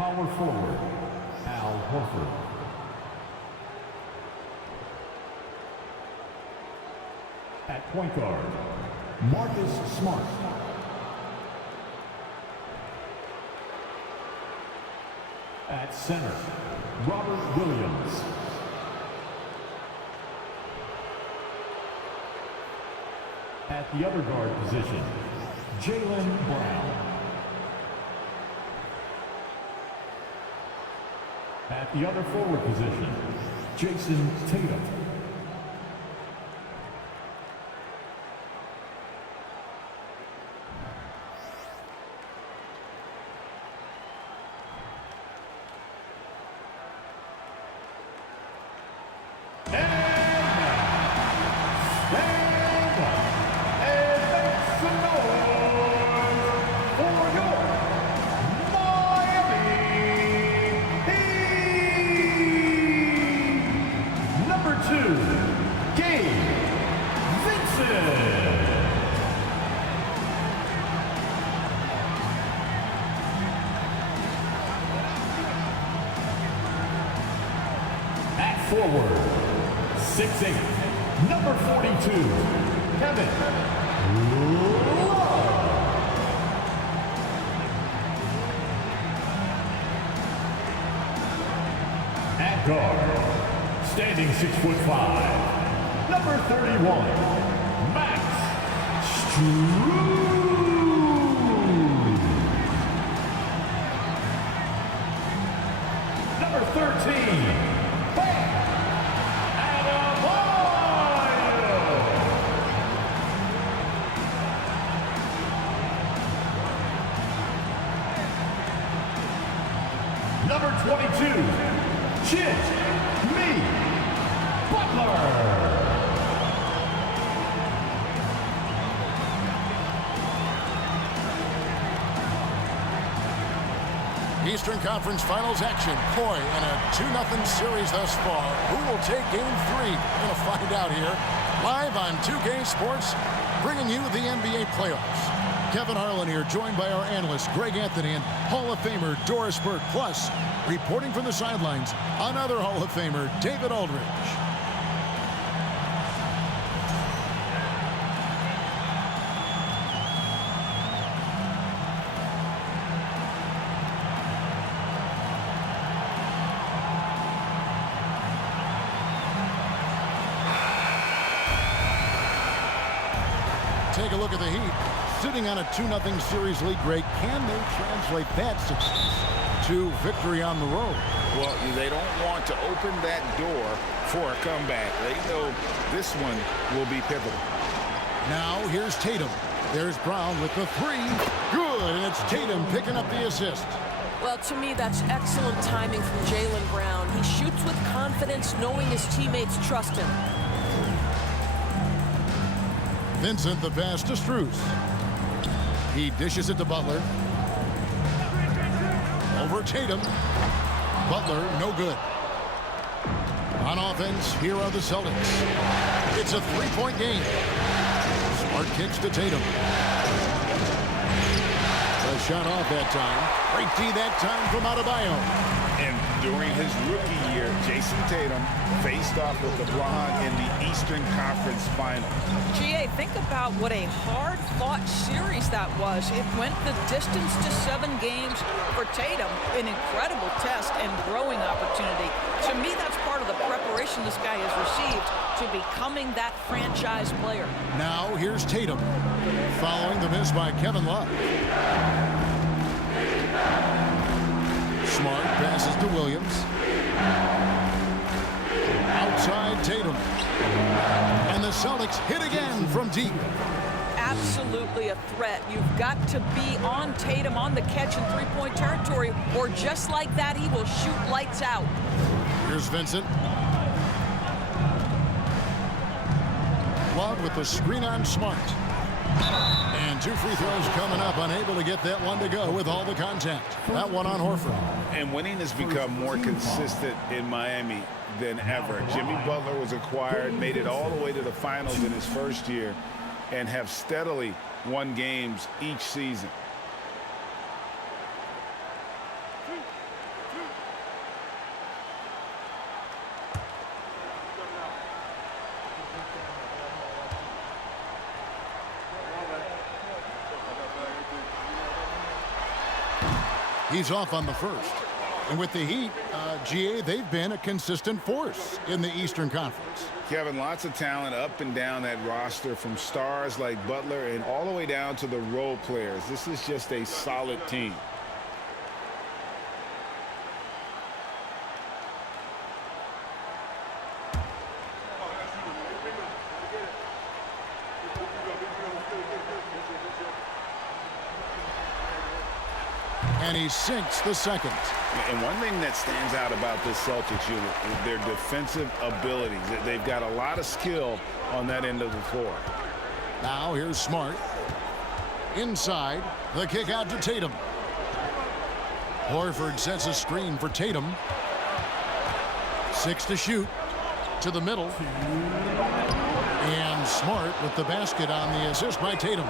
power forward, Al Horford. At point guard, Marcus Smart. At center, Robert Williams. At the other guard position, Jaylen Brown. At the other forward position, Jason Tatum. Forward, 6'8", number 42, Kevin Love. At guard, standing 6'5", number 31, Max Strus. Number 13. Number 22, Jimmy Butler. Eastern Conference Finals action. Boy, in a 2-0 series thus far. Who will take Game 3? We're going to find out here. Live on 2K Sports, bringing you the NBA playoffs. Kevin Harlan here, joined by our analyst, Greg Anthony, and Hall of Famer, Doris Burke. Plus, reporting from the sidelines, another Hall of Famer, David Aldridge. Take a look at the Heat. Sitting on a 2-0 series lead, Greg, can they translate that success to victory on the road? Well, they don't want to open that door for a comeback. They know this one will be pivotal. Now, here's Tatum. There's Brown with the three. Good, and it's Tatum picking up the assist. Well, to me, that's excellent timing from Jaylen Brown. He shoots with confidence, knowing his teammates trust him. Vincent, the pass to Strus. He dishes it to Butler. Over Tatum. Butler, no good. On offense, here are the Celtics. It's a three-point game. Smart kicks to Tatum. A shot off that time. Great D that time from Adebayo. And during his rookie year, Jason Tatum faced off with LeBron in the Eastern Conference Final. GA, think about what a hard-fought series that was. It went the distance to 7 games for Tatum. An incredible test and growing opportunity. To me, that's part of the preparation this guy has received to becoming that franchise player. Now, here's Tatum. Following the miss by Kevin Love. Smart passes to Williams. Outside Tatum. And the Celtics hit again from deep. Absolutely a threat. You've got to be on Tatum on the catch in three-point territory, or just like that, he will shoot lights out. Here's Vincent. Love with the screen on Smart. And 2 free throws coming up, unable to get that one to go with all the contact. That one on Horford. And winning has become more consistent in Miami than ever. Jimmy Butler was acquired, made it all the way to the finals in his first year, and have steadily won games each season. He's off on the first. And with the Heat, GA, they've been a consistent force in the Eastern Conference. Kevin, lots of talent up and down that roster, from stars like Butler and all the way down to the role players. This is just a solid team. And he sinks the second. And one thing that stands out about this Celtics unit is their defensive abilities. They've got a lot of skill on that end of the floor. Now here's Smart. Inside, the kick out to Tatum. Horford sets a screen for Tatum. 6 to shoot. To the middle. And Smart with the basket on the assist by Tatum.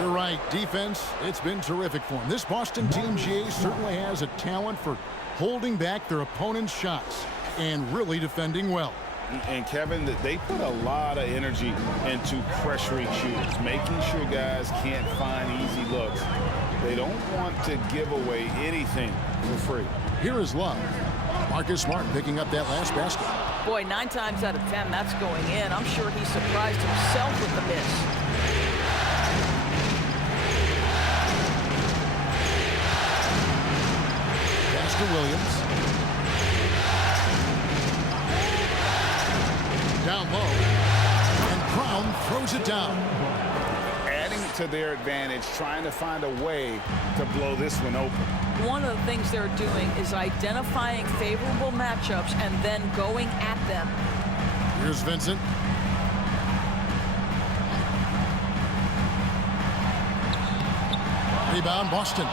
You're right, defense, it's been terrific for him. This Boston team, GA, certainly has a talent for holding back their opponent's shots and really defending well. And Kevin, they put a lot of energy into pressuring shooters, making sure guys can't find easy looks. They don't want to give away anything for free. Here is Love. Marcus Smart picking up that last basket. Boy, 9 times out of 10, that's going in. I'm sure he surprised himself with the miss. Pass to Williams. Down low. And Brown throws it down. Adding to their advantage, trying to find a way to blow this one open. One of the things they're doing is identifying favorable matchups and then going at them. Here's Vincent. Rebound, Boston.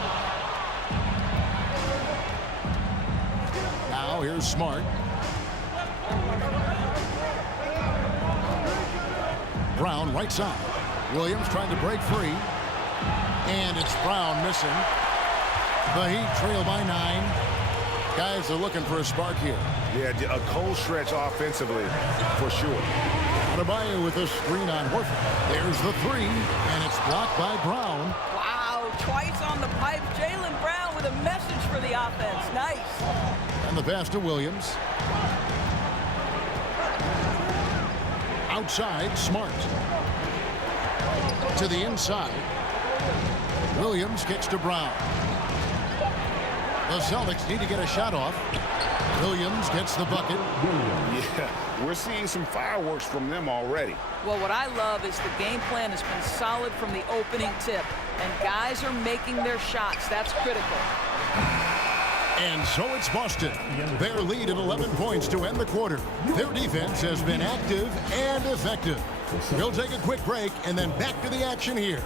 Now here's Smart. Brown right side. Williams trying to break free. And it's Brown missing. The Heat trail by 9. Guys are looking for a spark here. Yeah, a cold stretch offensively, for sure. Adebayo with a screen on Horford. There's the 3, and it's blocked by Brown. Wow, twice on the pipe. Jaylen Brown with a message for the offense. Nice. And the pass to Williams. Outside, Smart. To the inside. Williams kicks to Brown. The Celtics need to get a shot off. Williams gets the bucket. Yeah, we're seeing some fireworks from them already. Well, what I love is the game plan has been solid from the opening tip, and guys are making their shots. That's critical. And so it's Boston. Their lead at 11 points to end the quarter. Their defense has been active and effective. We'll take a quick break and then back to the action here.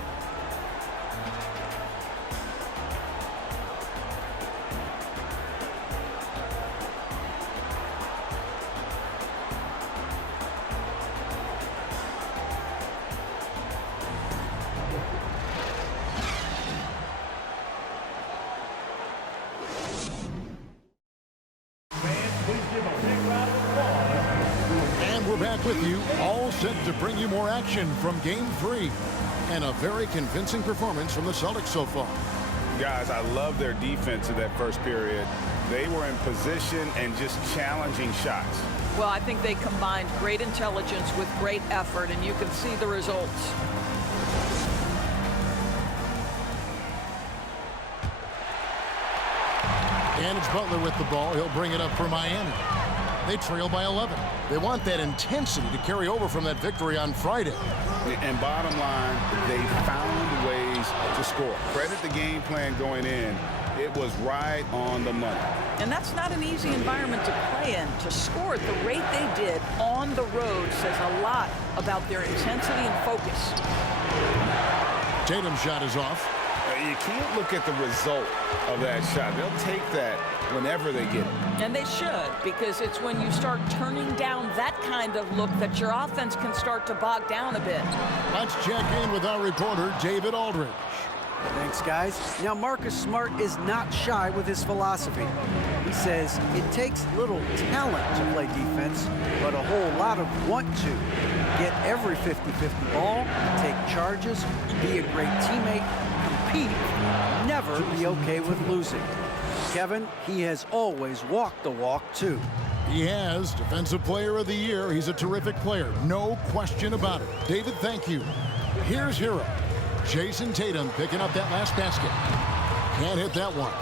With you, all set to bring you more action from Game 3. And a very convincing performance from the Celtics so far. Guys, I love their defense in that first period. They were in position and just challenging shots. Well, I think they combined great intelligence with great effort, and you can see the results. And it's Butler with the ball. He'll bring it up for Miami. They trail by 11. They want that intensity to carry over from that victory on Friday. And bottom line, they found ways to score. Credit the game plan going in. It was right on the money. And that's not an easy environment to play in. To score at the rate they did on the road says a lot about their intensity and focus. Tatum's shot is off. You can't look at the result of that shot. They'll take that whenever they get it. And they should, because it's when you start turning down that kind of look that your offense can start to bog down a bit. Let's check in with our reporter, David Aldridge. Thanks, guys. Now, Marcus Smart is not shy with his philosophy. He says it takes little talent to play defense, but a whole lot of want to. Get every 50-50 ball, take charges, be a great teammate, compete, never be okay with losing. Kevin, he has always walked the walk, too. He has. Defensive Player of the Year. He's a terrific player. No question about it. David, thank you. Here's Hero. Jason Tatum picking up that last basket. Can't hit that one.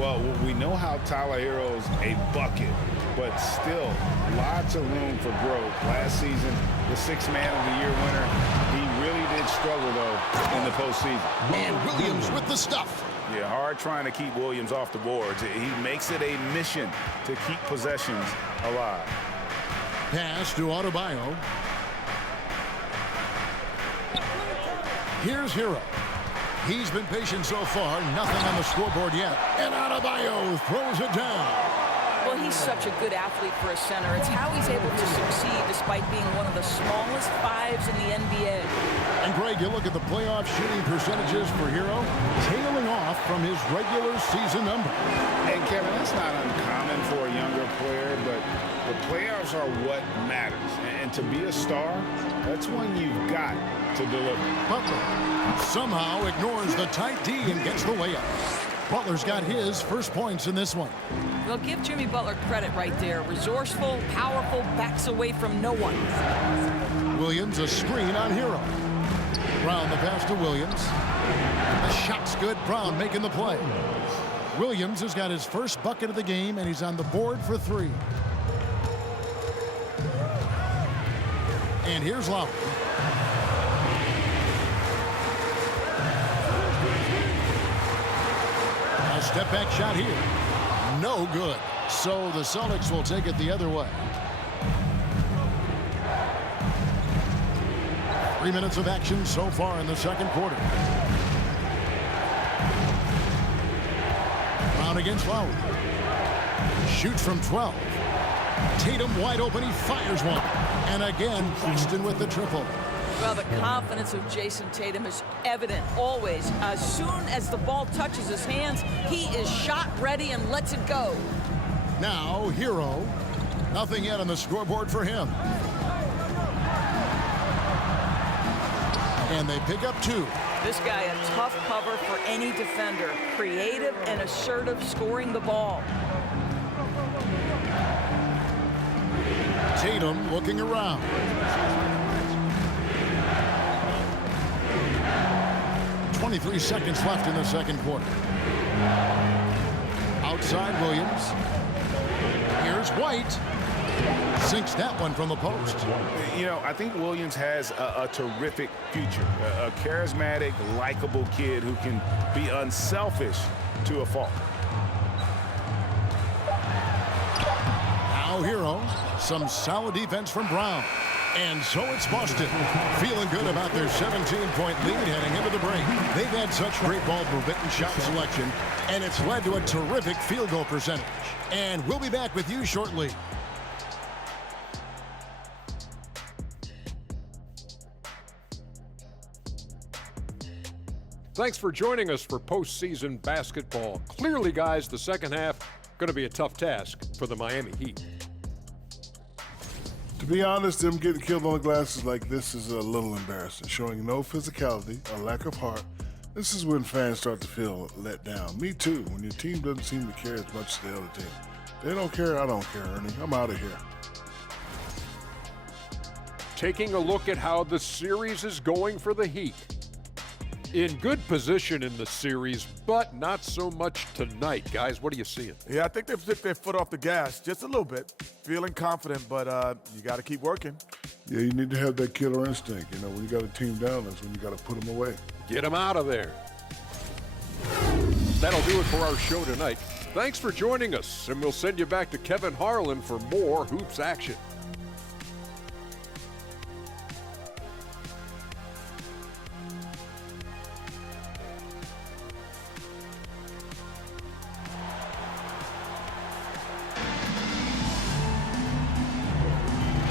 Well, we know how Tyler Hero's a bucket, but still lots of room for growth. Last season, the Sixth Man of the Year winner, he really did struggle, though, in the postseason. And Williams with the stuff. Yeah, hard trying to keep Williams off the boards. He makes it a mission to keep possessions alive. Pass to Adebayo. Here's Hero. He's been patient so far. Nothing on the scoreboard yet. And Adebayo throws it down. Well, he's such a good athlete for a center. It's how he's able to succeed despite being one of the smallest fives in the NBA. And Greg, you look at the playoff shooting percentages for Hero, tailing off from his regular season number. And Kevin, that's not uncommon for a younger player, but the playoffs are what matters. And to be a star, that's when you've got to deliver. Butler somehow ignores the tight D and gets the layup. Butler's got his first points in this one. Well, give Jimmy Butler credit right there. Resourceful, powerful, backs away from no one. Williams, a screen on Hero. Brown the pass to Williams. The shot's good. Brown making the play. Williams has got his first bucket of the game, and he's on the board for three. And here's Lowry. A step back shot here. No good. So the Celtics will take it the other way. 3 minutes of action so far in the second quarter. Brown against Lowry. Shoots from 12. Tatum wide open. He fires one. And again, Houston with the triple. Well, the confidence of Jason Tatum is evident always. As soon as the ball touches his hands, he is shot ready and lets it go. Now, Hero. Nothing yet on the scoreboard for him. And they pick up two. This guy a tough cover for any defender. Creative and assertive scoring the ball. Tatum looking around. .23 seconds left in the second quarter. Outside Williams. Here's White. Sinks that one from the post. You know, I think Williams has a terrific future. A charismatic, likable kid who can be unselfish to a fault. Now Hero. Some solid defense from Brown. And so it's Boston, feeling good about their 17-point lead heading into the break. They've had such great ball movement and shot selection, and it's led to a terrific field goal percentage. And we'll be back with you shortly. Thanks for joining us for postseason basketball. Clearly, guys, the second half going to be a tough task for the Miami Heat. To be honest, them getting killed on the glasses like this is a little embarrassing. Showing no physicality, a lack of heart. This is when fans start to feel let down. Me too, when your team doesn't seem to care as much as the other team. They don't care, I don't care, Ernie. I'm out of here. Taking a look at how the series is going for the Heat. In good position in the series, but not so much tonight. Guys, what are you seeing? Yeah, I think they've took their foot off the gas just a little bit. Feeling confident, but you got to keep working. Yeah, you need to have that killer instinct. You know, when you got a team down, that's when you got to put them away. Get them out of there. That'll do it for our show tonight. Thanks for joining us, and we'll send you back to Kevin Harlan for more Hoops action.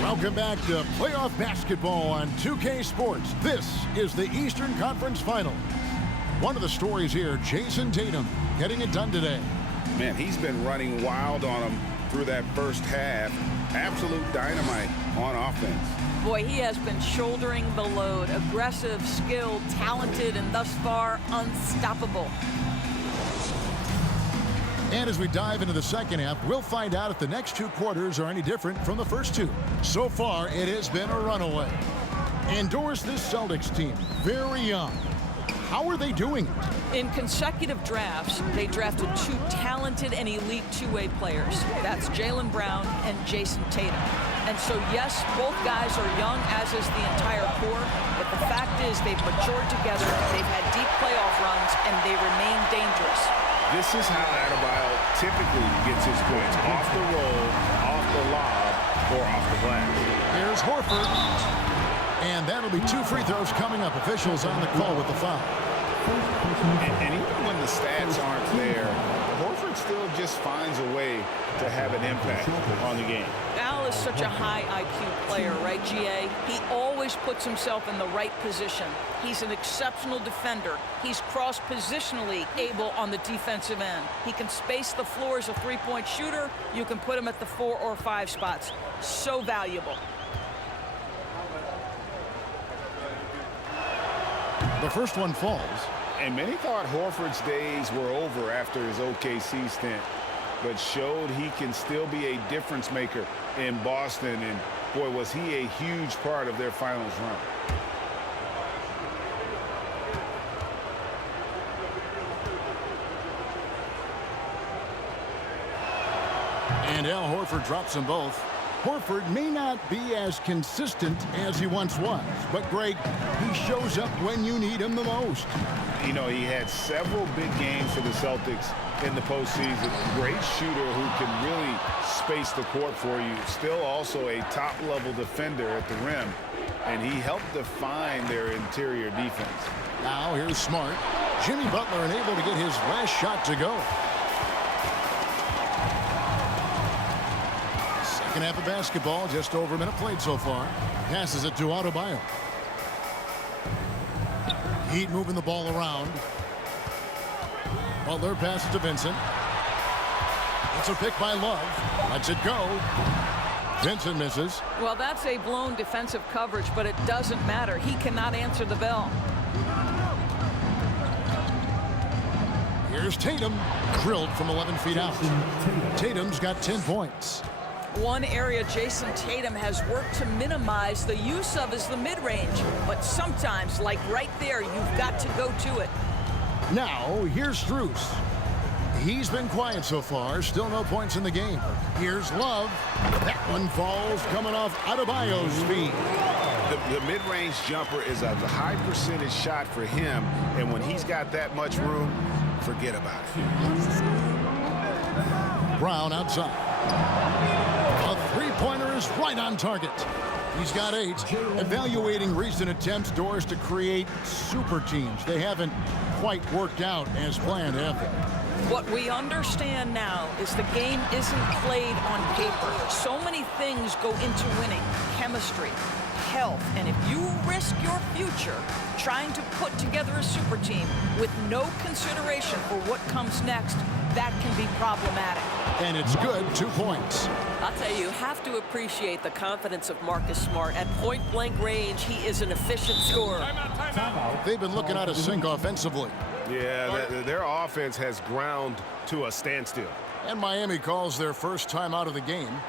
Welcome back to playoff basketball on 2K Sports. This is the Eastern Conference Finals. One of the stories here, Jason Tatum getting it done today. Man, he's been running wild on him through that first half. Absolute dynamite on offense. Boy, he has been shouldering the load. Aggressive, skilled, talented, and thus far unstoppable. And as we dive into the second half, we'll find out if the next 2 quarters are any different from the first 2. So far, it has been a runaway. Endorse this Celtics team, very young. How are they doing it? In consecutive drafts, they drafted 2 talented and elite two-way players. That's Jaylen Brown and Jason Tatum. And so, yes, both guys are young, as is the entire core. But the fact is they've matured together, they've had deep playoff runs, and they remain dangerous. This is how Adebayo typically gets his points: off the roll, off the lob, or off the glass. Here's Horford. And that'll be 2 free throws coming up. Officials on the call with the foul. And even when the stats aren't there, Horford still just finds a way to have an impact on the game. Al is such a high IQ player, right, GA? He always puts himself in the right position. He's an exceptional defender. He's cross-positionally able on the defensive end. He can space the floor as a three-point shooter. You can put him at the 4 or 5 spots. So valuable. The first one falls. And many thought Horford's days were over after his OKC stint, but showed he can still be a difference maker in Boston. And boy, was he a huge part of their finals run. And Al Horford drops them both. Horford may not be as consistent as he once was, but Greg, he shows up when you need him the most. You know, he had several big games for the Celtics in the postseason. Great shooter who can really space the court for you. Still also a top-level defender at the rim, and he helped define their interior defense. Now here's Smart. Jimmy Butler unable to get his last shot to go. Second half of basketball, just over a minute played so far. Passes it to Adebayo. Heat moving the ball around. Butler passes to Vincent. It's a pick by Love. Lets it go. Vincent misses. Well, that's a blown defensive coverage, but it doesn't matter. He cannot answer the bell. Here's Tatum. Drilled from 11 feet out. Tatum's got 10 points. One area Jason Tatum has worked to minimize the use of is the mid-range. But sometimes, like right there, you've got to go to it. Now, here's Strus. He's been quiet so far. Still no points in the game. Here's Love. That one falls coming off Adebayo's feet. The mid-range jumper is a high percentage shot for him, and when he's got that much room, forget about it. Brown outside. A three-pointer is right on target. He's got 8. Evaluating recent attempts, Doris, to create super teams. They haven't quite worked out as planned, have they? What we understand now is the game isn't played on paper. So many things go into winning. Chemistry, health, and if you risk your future trying to put together a super team with no consideration for what comes next, that can be problematic. And it's good, 2 points. I'll tell you have to appreciate the confidence of Marcus Smart. At point-blank range, he is an efficient scorer. They've been looking out of sync offensively. Yeah, their offense has ground to a standstill. And Miami calls their first time out of the game.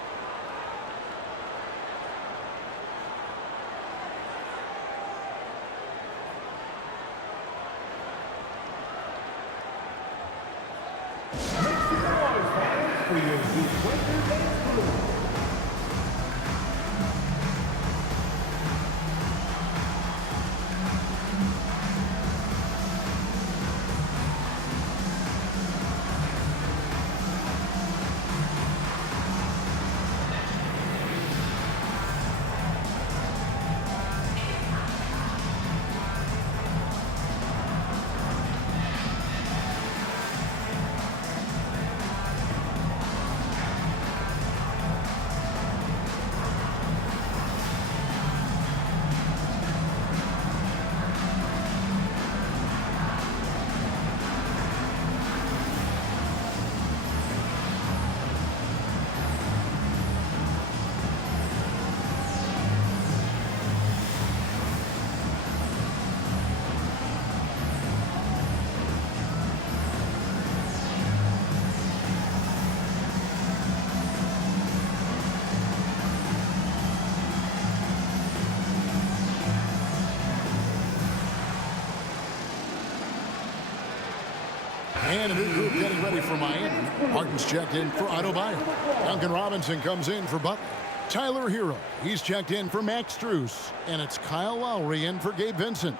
And a new group getting ready for Miami. Martin's checked in for Adebayo. Duncan Robinson comes in for Butler. Tyler Hero, he's checked in for Max Strus. And it's Kyle Lowry in for Gabe Vincent.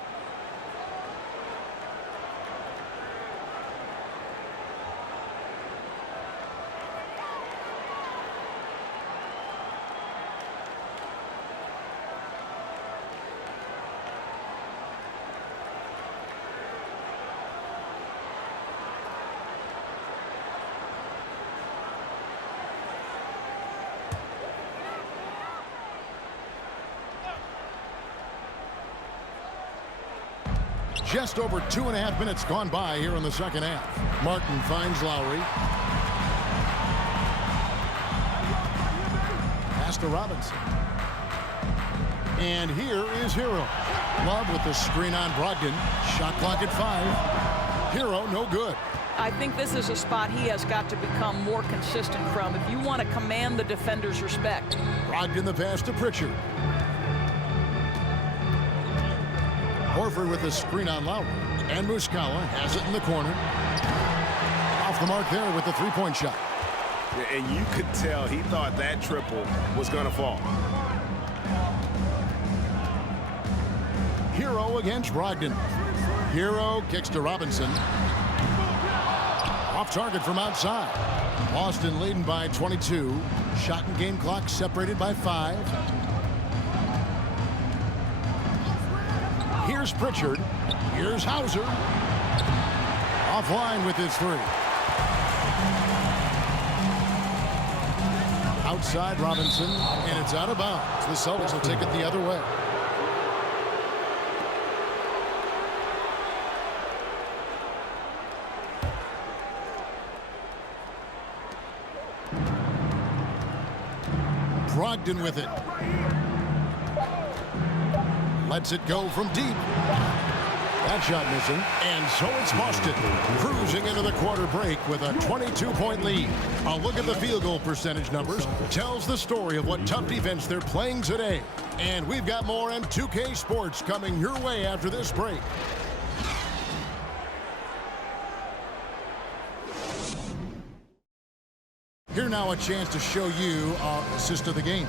Just over 2.5 minutes gone by here in the second half. Martin finds Lowry. Pass to Robinson. And here is Hero. Love with the screen on Brogdon. Shot clock at 5. Hero, no good. I think this is a spot he has got to become more consistent from if you want to command the defender's respect. Brogdon the pass to Pritchard. Horford with the screen on Lowry. And Muscala has it in the corner. Off the mark there with the three-point shot. And you could tell he thought that triple was going to fall. Hero against Brogdon. Hero kicks to Robinson. Off target from outside. Boston leading by 22. Shot and game clock separated by 5. Here's Pritchard. Here's Hauser. Offline with his 3. Outside Robinson, and it's out of bounds. The Celtics will take it the other way. Brogdon with it. Lets it go from deep. That shot missing. And so it's Boston cruising into the quarter break with a 22-point lead. A look at the field goal percentage numbers tells the story of what tough defense they're playing today. And we've got more M2K Sports coming your way after this break. Here now a chance to show you our assist of the game.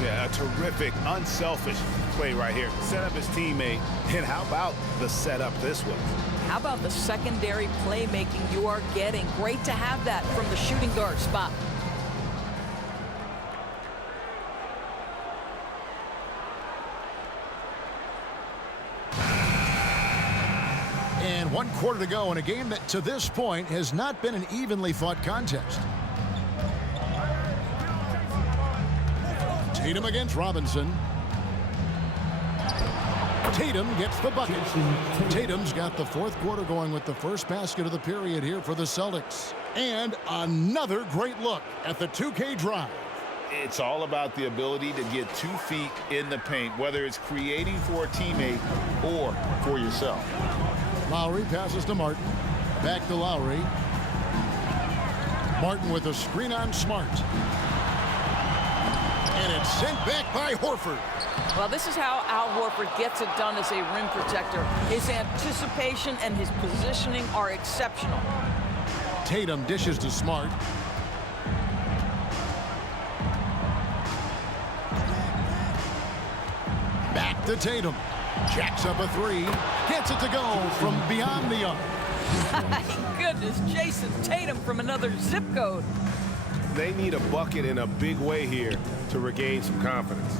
Yeah, a terrific, unselfish play right here. Set up his teammate. And how about the setup this was? How about the secondary playmaking you are getting? Great to have that from the shooting guard spot. And 1 quarter to go in a game that to this point has not been an evenly fought contest. Tatum against Robinson. Tatum gets the bucket. Tatum's got the fourth quarter going with the first basket of the period here for the Celtics. And another great look at the 2K drive. It's all about the ability to get 2 feet in the paint, whether it's creating for a teammate or for yourself. Lowry passes to Martin. Back to Lowry. Martin with a screen on Smart. And it's sent back by Horford. Well, this is how Al Horford gets it done as a rim protector. His anticipation and his positioning are exceptional. Tatum dishes to Smart. Back to Tatum. Jacks up a 3. Gets it to go from beyond the arc. My goodness, Jason Tatum from another zip code. They need a bucket in a big way here to regain some confidence.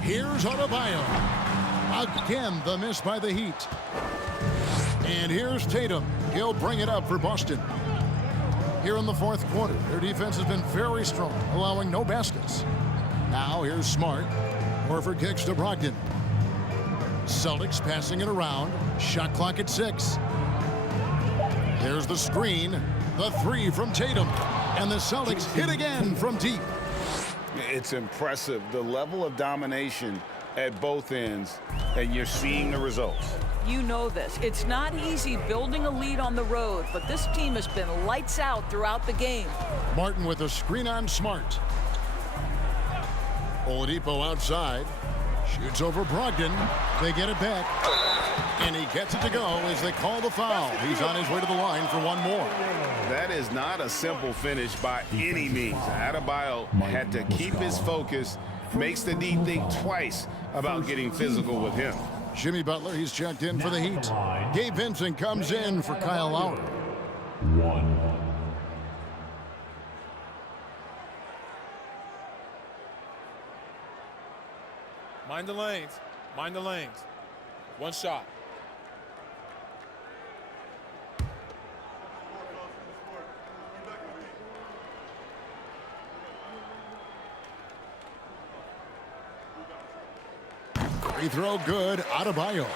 Here's Adebayo. Again, the miss by the Heat. And here's Tatum. He'll bring it up for Boston. Here in the fourth quarter, their defense has been very strong, allowing no baskets. Now here's Smart. Horford kicks to Brogdon. Celtics passing it around. Shot clock at 6. There's the screen. The 3 from Tatum. And the Celtics hit again from deep. It's impressive, the level of domination at both ends, and you're seeing the results. You know this. It's not easy building a lead on the road, but this team has been lights out throughout the game. Martin with a screen on Smart. Oladipo outside. Shoots over Brogdon. They get it back. And he gets it to go as they call the foul. He's on his way to the line for one more. That is not a simple finish by any means. Adebayo had to keep his focus, makes the D think twice about getting physical with him. Jimmy Butler, he's checked in for the Heat. Gabe Vincent comes in for Kyle Lowry. 1. Mind the lanes. Mind the lanes. One shot. Free throw good, Adebayo.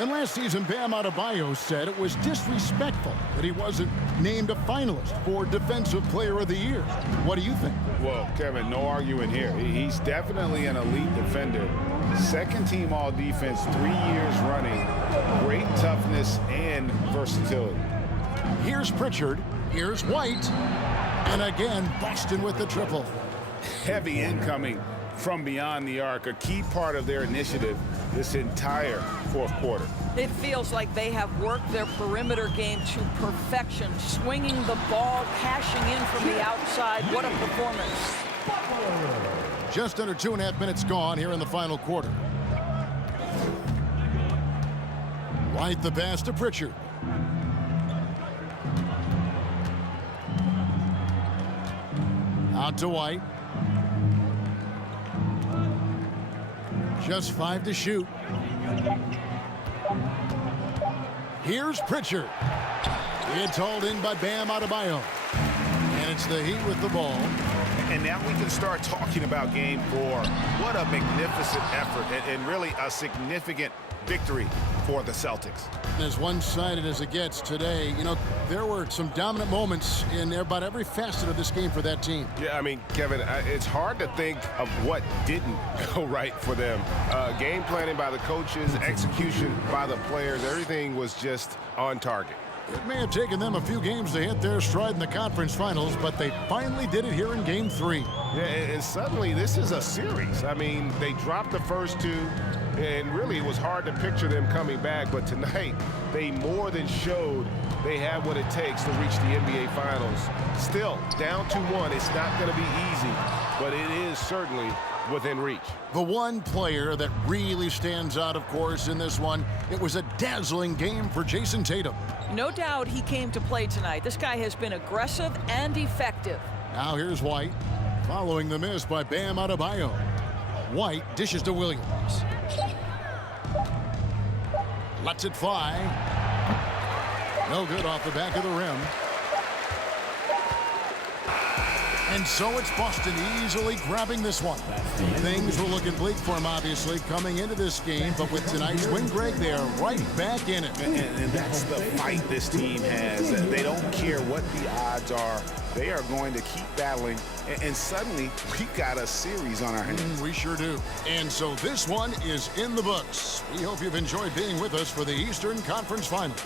And last season, Bam Adebayo said it was disrespectful that he wasn't named a finalist for Defensive Player of the Year. What do you think? Well, Kevin, no arguing here. He's definitely an elite defender. Second team all defense, 3 years running. Great toughness and versatility. Here's Pritchard. Here's White. And again, Boston with the triple. Heavy incoming from beyond the arc, a key part of their initiative this entire fourth quarter. It feels like they have worked their perimeter game to perfection, swinging the ball, cashing in from the outside. What a performance. Just under 2.5 minutes gone here in the final quarter. White the pass to Pritchard. Out to White. Just 5 to shoot. Here's Pritchard. It's hauled in by Bam Adebayo. And it's the Heat with the ball. And now we can start talking about game 4. What a magnificent effort and really a significant victory for the Celtics. As one-sided as it gets today, you know, there were some dominant moments in about every facet of this game for that team. Yeah, I mean, Kevin, it's hard to think of what didn't go right for them. Game planning by the coaches, execution by the players, everything was just on target. It may have taken them a few games to hit their stride in the conference finals, but they finally did it here in game 3. Yeah, and suddenly this is a series. I mean, they dropped the first 2, and really it was hard to picture them coming back, but tonight they more than showed they have what it takes to reach the NBA Finals. Still, down 2-1, it's not going to be easy, but it is certainly within reach. The one player that really stands out, of course, in this one, it was a dazzling game for Jason Tatum. No doubt he came to play tonight. This guy has been aggressive and effective. Now here's White, following the miss by Bam Adebayo. White dishes to Williams. Lets it fly. No good off the back of the rim. And so it's Boston easily grabbing this one. Things were looking bleak for him, obviously, coming into this game. But with tonight's win, Greg, they are right back in it. And that's the fight this team has. They don't care what the odds are. They are going to keep battling. And suddenly, we've got a series on our hands. We sure do. And so this one is in the books. We hope you've enjoyed being with us for the Eastern Conference Finals.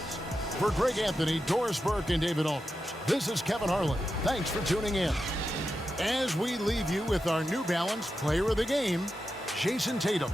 For Greg Anthony, Doris Burke, and David Aldridge, this is Kevin Harlan. Thanks for tuning in. As we leave you with our New Balance Player of the Game, Jason Tatum.